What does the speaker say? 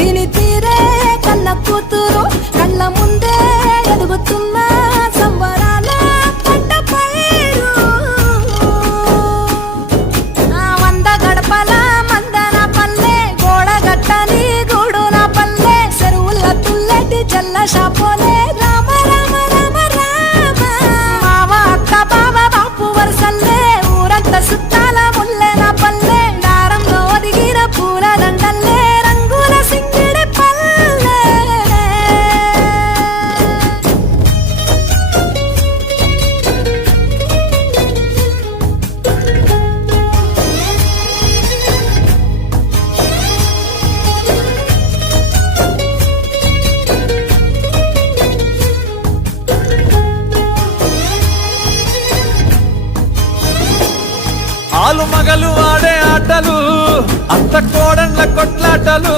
దీని తీరే కన్న కూతురు కళ్ళ ముందే ఎదుగుతున్న సంబరాల పంట పైరు వంద గడపల మందన పల్లె గోడగట్టని గూడున పల్లె చెరువుల తుల్లటి జల్ల షాపోలే రామ రామ రామ రామ మామ అక్క బావ బాపు వరసల్లే ఊరంత సుట్టాల ముల్లెన పల్లె దారంలో ఒదిగిన పూల దండల్లే రంగుల సింగిడి పల్లె ఆలు మగలు ఆడే ఆటలు అత్త కోడళ్ళ కొట్లాటలు